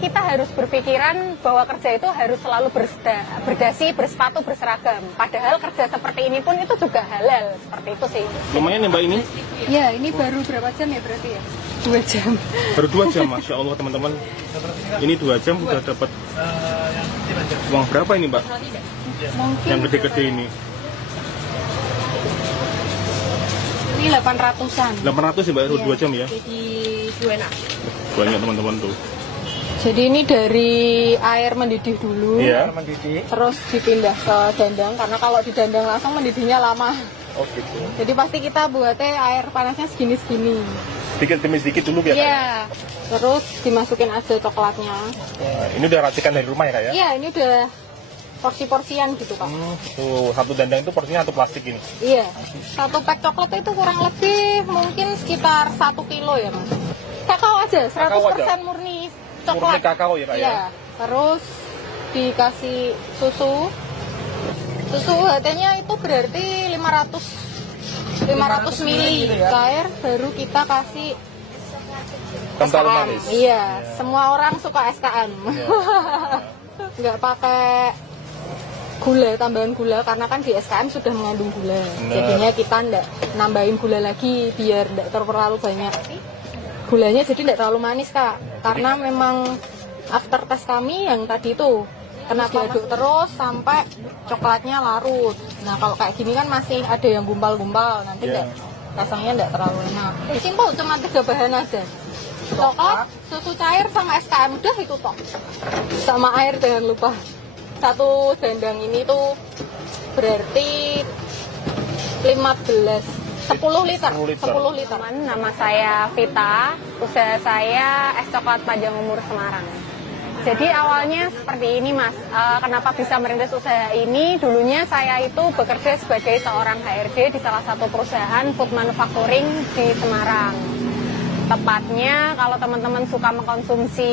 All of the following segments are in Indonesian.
Kita harus berpikiran bahwa kerja itu harus selalu berdasi, bersepatu, berseragam. Padahal kerja seperti ini pun itu juga halal, seperti itu sih. Lumayan ya Mbak ini? Ya, ini baru berapa jam ya berarti ya? 2 jam. Baru 2 jam, Masya Allah teman-teman. Ini 2 jam udah dapat uang berapa ini Mbak? Mungkin Yang gede-gede ini. ini 800-an. 800 ya Mbak, 2 jam ya? Jadi buena. Banyak teman-teman tuh. Jadi ini dari air mendidih dulu, Iya. terus dipindah ke dandang, karena kalau di dandang langsung mendidihnya lama. Oh gitu. Jadi pasti kita buatnya air panasnya segini-segini. Sedikit demi sedikit dulu ya Kak? Iya, terus dimasukin aja coklatnya. Nah, ini udah racikan dari rumah ya Kak ya? Iya, ini udah porsi-porsian gitu Pak. Tuh, satu dandang itu porsinya satu plastik ini. Iya, satu pack coklat itu kurang lebih mungkin sekitar 1 kilo ya Mas. Kakao aja, 100% Kakao aja? murni Murni coklat. kakao ya Kak ya? Iya, terus dikasih susu. Susu HT-nya itu berarti 500 mili gitu ya? air, baru kita kasih Kental SKM. manis. Iya, semua orang suka SKM. Iya. Nggak pakai gula, tambahan gula, karena kan di SKM sudah mengandung gula. Bener. Jadinya kita nggak nambahin gula lagi biar nggak terlalu banyak gulanya, jadi nggak terlalu manis Kak. Karena memang after test kami yang tadi itu kenapa diaduk terus sampai coklatnya larut. Nah kalau kayak gini kan masih ada yang gumpal-gumpal, nanti Iya. nggak rasanya nggak terlalu enak. Simpel, cuma 3 bahan aja. Coklat, susu cair sama SKM, udah itu toh. Sama air jangan lupa. Satu dandang ini tuh berarti 10 liter. 10 liter. Nama saya Vita, usaha saya es coklat panjang umur Semarang. Jadi awalnya seperti ini Mas, kenapa bisa merintis usaha ini? Dulunya saya itu bekerja sebagai seorang HRD di salah satu perusahaan food manufacturing di Semarang. Tepatnya kalau teman-teman suka mengkonsumsi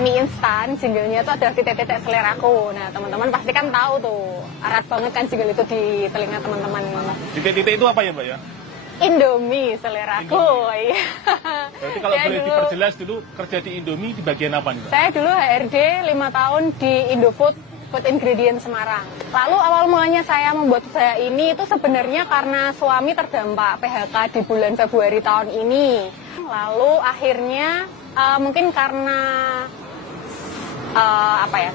mie instan, jinglenya itu ada titik-titik seleraku. Nah teman-teman pasti kan tahu tuh, erat banget kan jingle itu di telinga teman-teman. Titik-titik itu apa ya Mbak ya? Indomie seleraku. Iya. Berarti kalau Saya boleh dulu- diperjelas dulu kerja di Indomie di bagian apa nih Mbak? Saya dulu HRD 5 tahun di Indofood Food Ingredient Semarang. Lalu awal mulanya saya membuat usaha ini itu sebenarnya karena suami terdampak PHK di bulan Februari tahun ini. Lalu akhirnya mungkin karena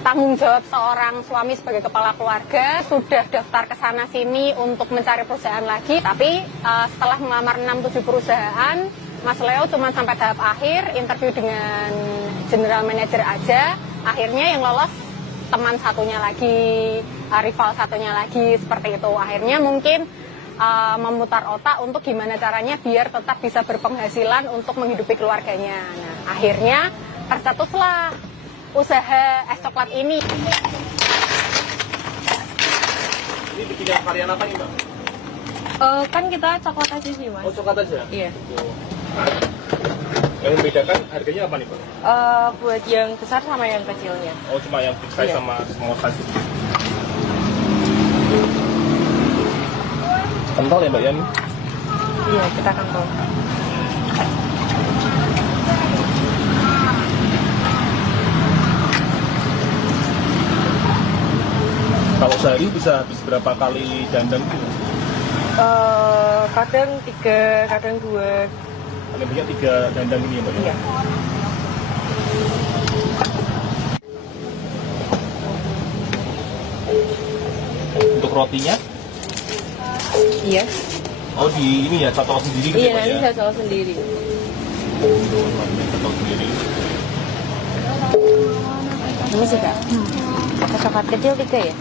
tanggung jawab seorang suami sebagai kepala keluarga, sudah daftar ke sana sini untuk mencari perusahaan lagi. Tapi setelah melamar 6-7 perusahaan, Mas Leo cuma sampai tahap akhir, interview dengan general manager aja. Akhirnya yang lolos teman satunya lagi, rival satunya lagi, seperti itu. Akhirnya mungkin memutar otak untuk gimana caranya biar tetap bisa berpenghasilan untuk menghidupi keluarganya. Nah, akhirnya tercetuslah usaha es coklat ini. Ini bikin varian apa nih Mbak? Kan kita coklat aja sih Mas. Oh coklat aja? Iya. Yang membedakan harganya apa nih Mbak? Buat yang besar sama yang kecilnya. Oh cuma yang big size Iya. sama small size. Kental ya Mbak ya nih? Iya, kita akan tahu. Kalau sehari bisa habis berapa kali dandang gitu? Kadang 3, kadang 2. Paling banyak 3 dandang ini ya Mbak? Iya. Untuk rotinya? Iya. Oh di ini ya, cocok sendiri gitu Iya, ya Mbak nanti ya? saya coba sendiri. Cocok sendiri. Ini sih Kak. Coklat kecil 3 ya?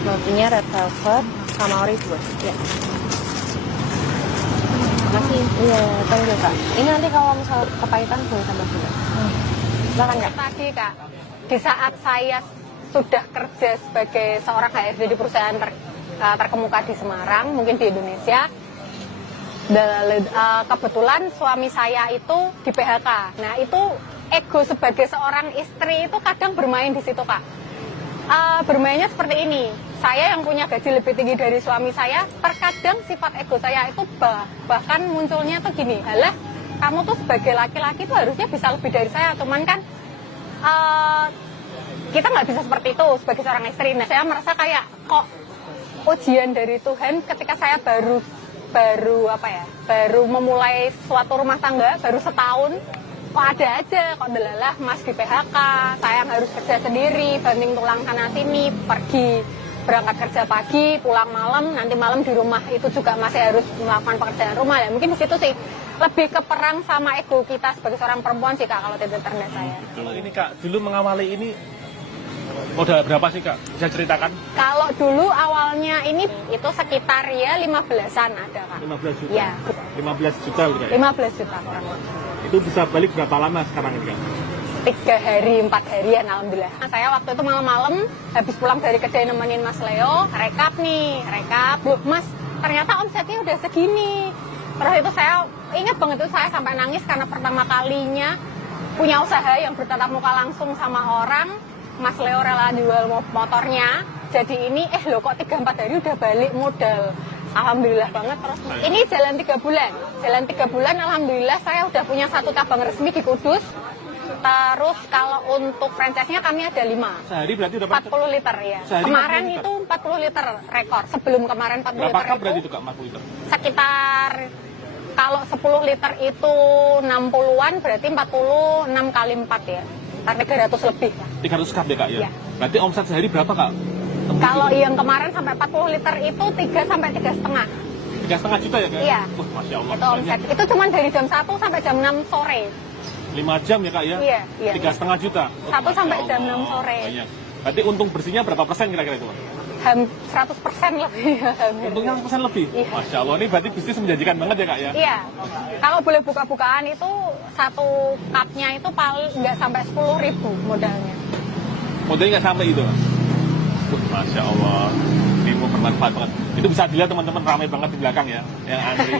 Rotinya red velvet sama ori 2. Ya. Makasih. Iya, thank you Kak. Ini nanti kalau misal kepahitan boleh tambah gula. Silakan Kak. Tadi Kak, di saat saya sudah kerja sebagai seorang HRD di perusahaan terkemuka di Semarang, mungkin di Indonesia, kebetulan suami saya itu di PHK. Nah itu ego sebagai seorang istri itu kadang bermain di situ Kak. Bermainnya seperti ini. Saya yang punya gaji lebih tinggi dari suami saya, terkadang sifat ego saya itu bahkan munculnya tuh gini, halah kamu tuh sebagai laki-laki tuh harusnya bisa lebih dari saya, cuman kan kita nggak bisa seperti itu sebagai seorang istri. Nah, saya merasa kayak kok ujian dari Tuhan ketika saya baru memulai suatu rumah tangga, baru setahun, kok ada aja, kok delalah mas di PHK, saya yang harus kerja sendiri, banting tulang sana sini, pergi berangkat kerja pagi, pulang malam, nanti malam di rumah itu juga masih harus melakukan pekerjaan rumah. Ya mungkin di situ sih lebih ke perang sama ego kita sebagai seorang perempuan sih Kak, kalau titik terendah saya. Kalau ini Kak, dulu mengawali ini modal berapa sih Kak? Bisa ceritakan? Kalau dulu awalnya ini itu sekitar ya 15-an ada Kak. 15 juta? Iya. 15 juta gitu ya? 15 juta kurang lebih. Itu bisa balik berapa lama sekarang ini Kak? 3 hari, 4 harian alhamdulillah. Nah, saya waktu itu malam-malam habis pulang dari kedai nemenin Mas Leo, rekap. Loh Mas, ternyata omsetnya udah segini. Terus itu saya ingat banget itu saya sampai nangis karena pertama kalinya punya usaha yang bertatap muka langsung sama orang. Mas Leo rela jual motornya. Jadi ini loh kok 3-4 hari udah balik modal. Alhamdulillah banget. Terus ini jalan 3 bulan. Jalan 3 bulan alhamdulillah saya udah punya 1 cabang resmi di Kudus. Terus kalau untuk franchise-nya kami ada 5. Sehari berarti udah 40 liter ya. Sehari Kemarin 40 liter. itu 40 liter rekor. Sebelum kemarin 40 berapa liter cup itu berarti itu Kak 40 liter? sekitar kalau 10 liter itu 60-an berarti 46 kali 4 ya. Sekitar 300 lebih lah. 300 cup ya Kak ya? Iya. Berarti omset sehari berapa Kak? Kalau yang kemarin sampai 40 liter itu 3 sampai 3,5. 3,5 juta ya Kak? Iya. Masya Allah. Itu omset. Itu cuma dari jam 1 sampai jam 6 sore. 5 jam ya Kak ya? Iya, iya. 3,5 juta? 1 sampai jam 6 sore. Banyak. Berarti untung bersihnya berapa persen kira-kira itu Pak? 100% lebih. Untungnya 100% lebih? Iya. Masya Allah, ini berarti bisnis menjanjikan banget ya Kak ya? Iya. Kalau boleh buka-bukaan itu 1 cupnya itu paling nggak sampai 10.000 modalnya. Modalnya nggak sampai itu? Masya Allah, ilmu bermanfaat banget. Itu bisa dilihat teman-teman, ramai banget di belakang ya, yang antri.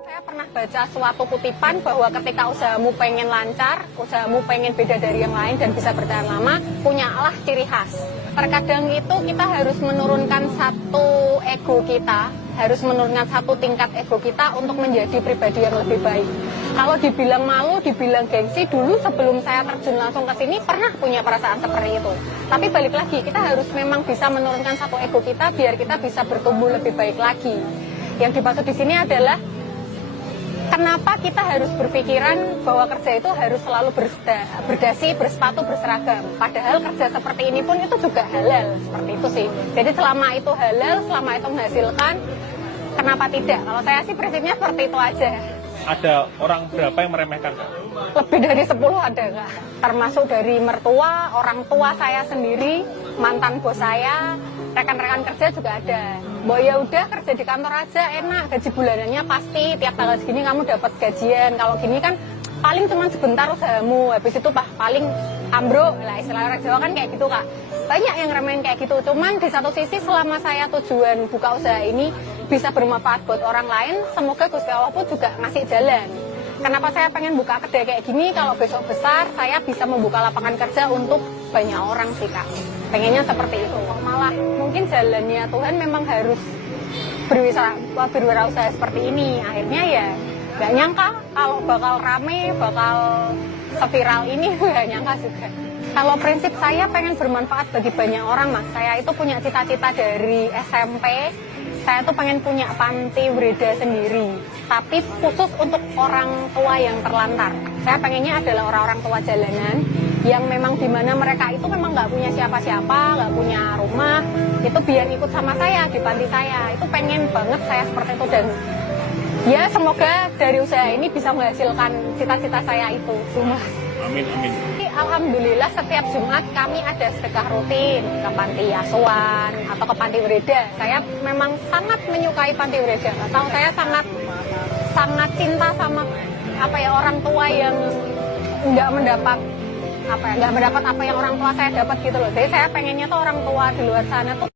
Saya pernah baca suatu kutipan bahwa ketika usahamu pengen lancar, usahamu pengen beda dari yang lain dan bisa bertahan lama, punyalah ciri khas. Terkadang itu kita harus menurunkan satu ego kita, harus menurunkan 1 tingkat ego kita untuk menjadi pribadi yang lebih baik. Kalau dibilang malu, dibilang gengsi, dulu sebelum saya terjun langsung ke sini pernah punya perasaan seperti itu. Tapi balik lagi, kita harus memang bisa menurunkan 1 ego kita biar kita bisa bertumbuh lebih baik lagi. Yang dimaksud di sini adalah kenapa kita harus berpikiran bahwa kerja itu harus selalu berdasi, bersepatu, berseragam. Padahal kerja seperti ini pun itu juga halal, seperti itu sih. Jadi selama itu halal, selama itu menghasilkan, kenapa tidak? Kalau saya sih prinsipnya seperti itu aja. Ada orang berapa yang meremehkan Kak? Lebih dari 10 ada Kak. Termasuk dari mertua, orang tua saya sendiri, mantan bos saya, rekan-rekan kerja juga ada. Bahwa ya udah kerja di kantor aja enak, gaji bulanannya pasti tiap tanggal segini kamu dapat gajian. Kalau gini kan paling cuma sebentar usahamu, habis itu paling ambruk lah, istilah orang Jawa kan kayak gitu Kak. Banyak yang remehin kayak gitu, cuman di satu sisi selama saya tujuan buka usaha ini bisa bermanfaat buat orang lain, semoga Gusti Allah pun juga ngasih jalan. Kenapa saya pengen buka kedai kayak gini, kalau besok besar saya bisa membuka lapangan kerja untuk banyak orang sih Kak. Pengennya seperti itu. Malah mungkin jalannya Tuhan memang harus berwirausaha seperti ini. Akhirnya ya gak nyangka kalau bakal rame, bakal seviral ini, gak nyangka juga. Kalau prinsip saya pengen bermanfaat bagi banyak orang Mas. Saya itu punya cita-cita dari SMP. Saya tuh pengen punya panti Breda sendiri, tapi khusus untuk orang tua yang terlantar. Saya pengennya adalah orang-orang tua jalanan yang memang dimana mereka itu memang nggak punya siapa-siapa, nggak punya rumah, itu biar ikut sama saya di panti saya. Itu pengen banget saya seperti itu, dan ya semoga dari usaha ini bisa menghasilkan cita-cita saya itu. Cuma Amin, amin. alhamdulillah setiap Jumat kami ada sedekah rutin ke panti asuhan atau ke panti Breda. Saya memang sangat menyukai panti Breda. Atau saya sangat cinta sama orang tua yang nggak mendapat apa ya, nggak mendapat apa yang orang tua saya dapat gitu loh. Jadi saya pengennya tuh orang tua di luar sana tuh